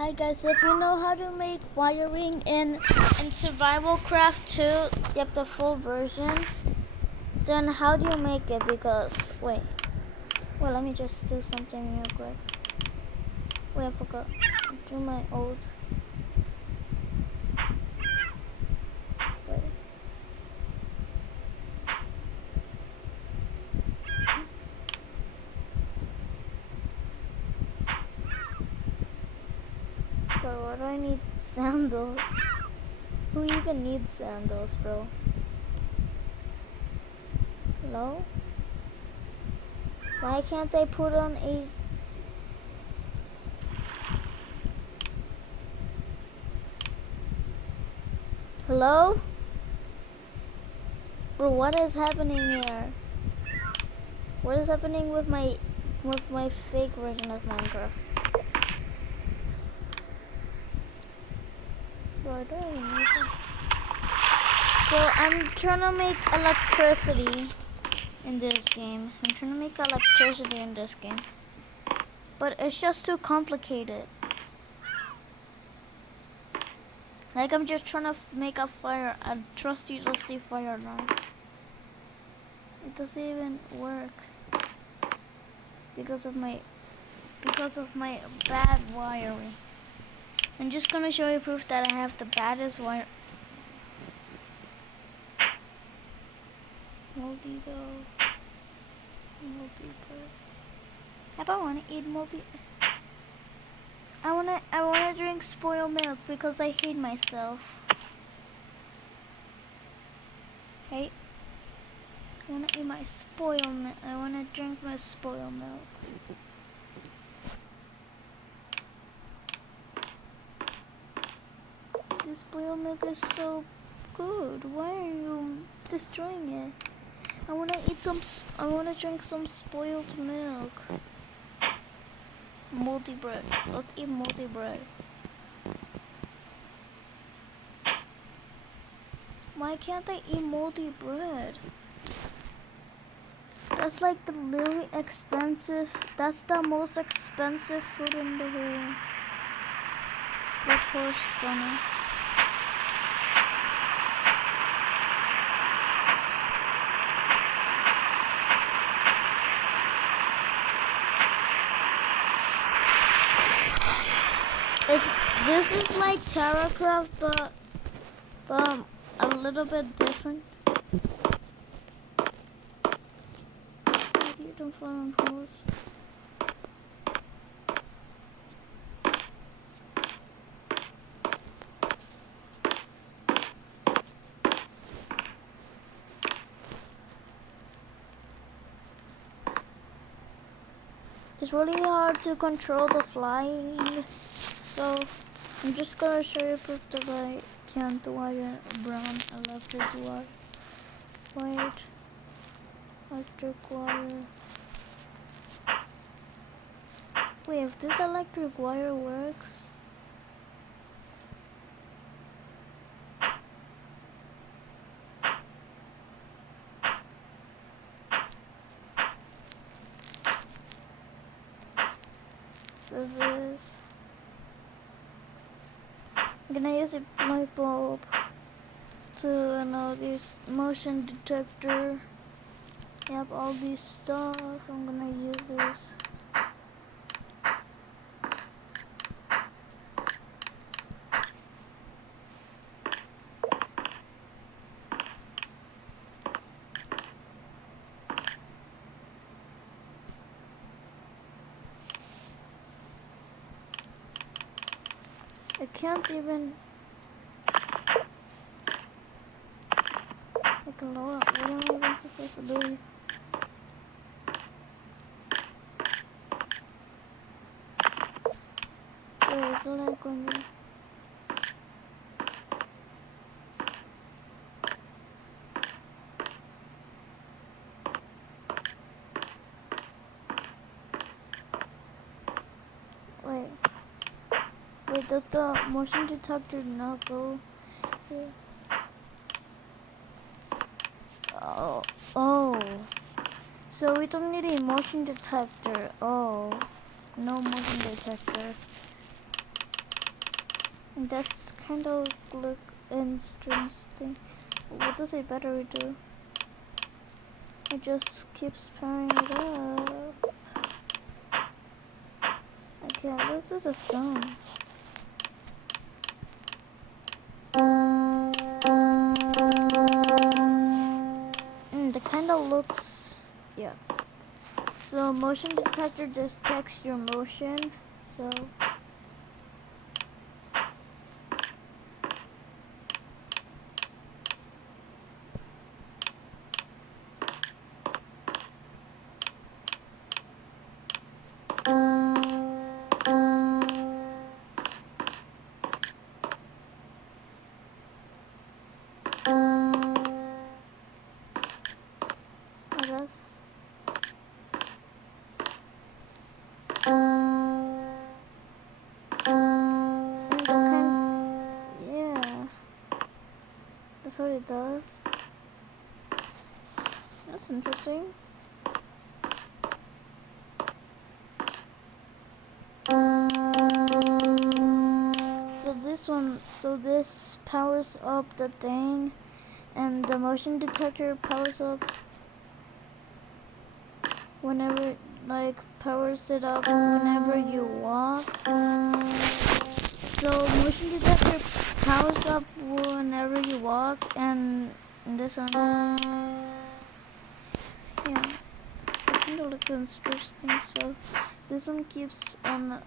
Hi guys, if you know how to make wiring in Survivalcraft 2, yep, the full version, then how do you make it? Because, wait, well, let me just do something real quick. Wait, I forgot. Do my old. Wait. Bro, why do I need sandals? Who even needs sandals, bro? Hello? Why can't I put on a... Hello? Bro, what is happening here? What is happening with my fake version of Minecraft? Bro, I don't even need it. So I'm trying to make electricity in this game. But it's just too complicated. Like I'm just trying to make a fire, a trusty fire alarm. It doesn't even work because of my bad wiring. I'm just gonna show you proof that I have the baddest wire. Multi though. If I wanna eat multi, I wanna drink spoiled milk because I hate myself. Hey, I wanna eat my spoiled milk. I wanna drink my spoiled milk. This spoiled milk is so good. Why are you destroying it? I wanna drink some spoiled milk. Multi bread. Let's eat multi bread. Why can't I eat multi bread? That's like the really expensive. That's the most expensive food in the whole. Of course, funny. This is like Terracraft, but a little bit different. You don't fall on holes. It's really hard to control the flying, so I'm just gonna show you proof that I can't wire brown electric wire. White electric wire. Wait, if this electric wire works. So this. I'm gonna use my bulb to know this motion detector. Yep, all this stuff. I'm gonna use this. I can't even. Like, what am I even supposed to do? Wait, is it like when you... Wait, does the motion detector not go here? Oh. So we don't need a motion detector. Oh. No motion detector. That's kind of look interesting. What does a battery do? It just keeps powering it up. Okay, let's do the song. That kind of looks, yeah. So motion detector detects your motion. So I guess. Yeah, that's what it does. That's interesting. So this powers up the thing, and the motion detector powers up whenever, like, powers it up whenever you walk. So motion detector powers up whenever you walk, and this one, yeah, I kind of look interesting. So this one keeps on,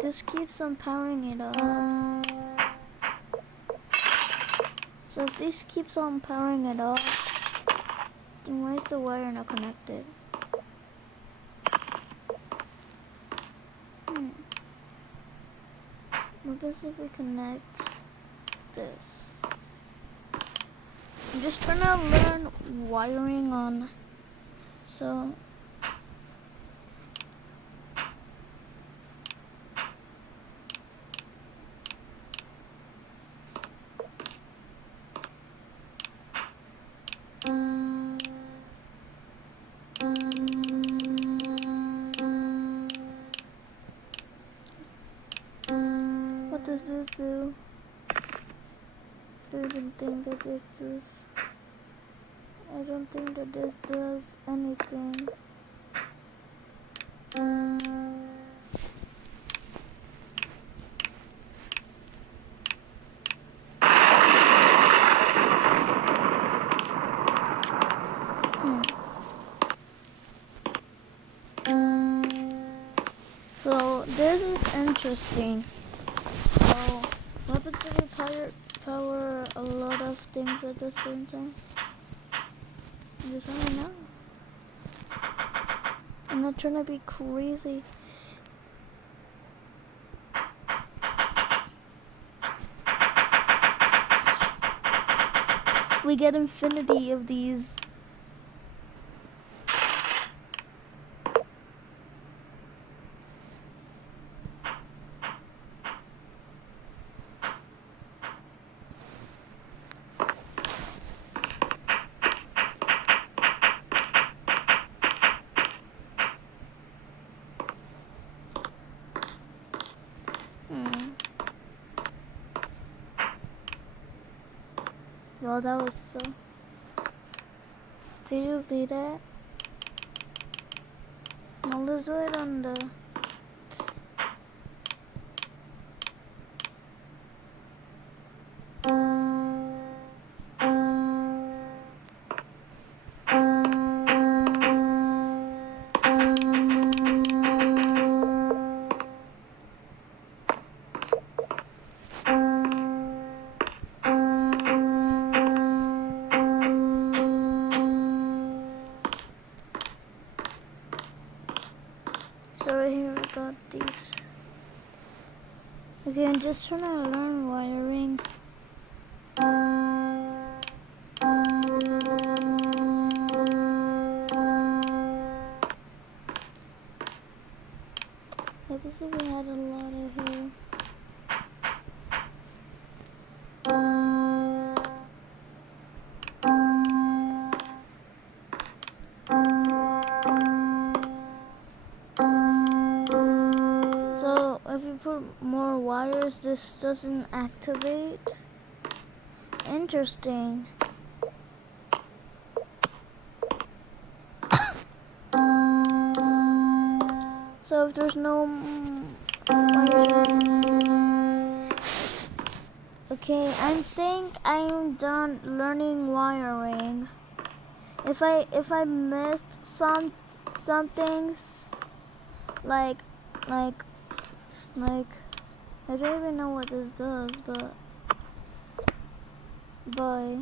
this keeps on powering it up. So if this keeps on powering it up, then why is the wire not connected? What if we connect this? I'm just trying to learn wiring on, so what does this do? Do you even think that this does? I don't think that this does anything. So this is interesting. So what happens if we power a lot of things at the same time? I just want to know. I'm not trying to be crazy. We get infinity of these. Yo, that was so... Did you see that? Now let's do it on the... So right here we got these. Okay, I'm just trying to learn wiring. Obviously we had a lot of here. So if you put more wires, this doesn't activate. Interesting. So if there's no okay, I think I'm done learning wiring. If I missed some things like I don't even know what this does, but bye.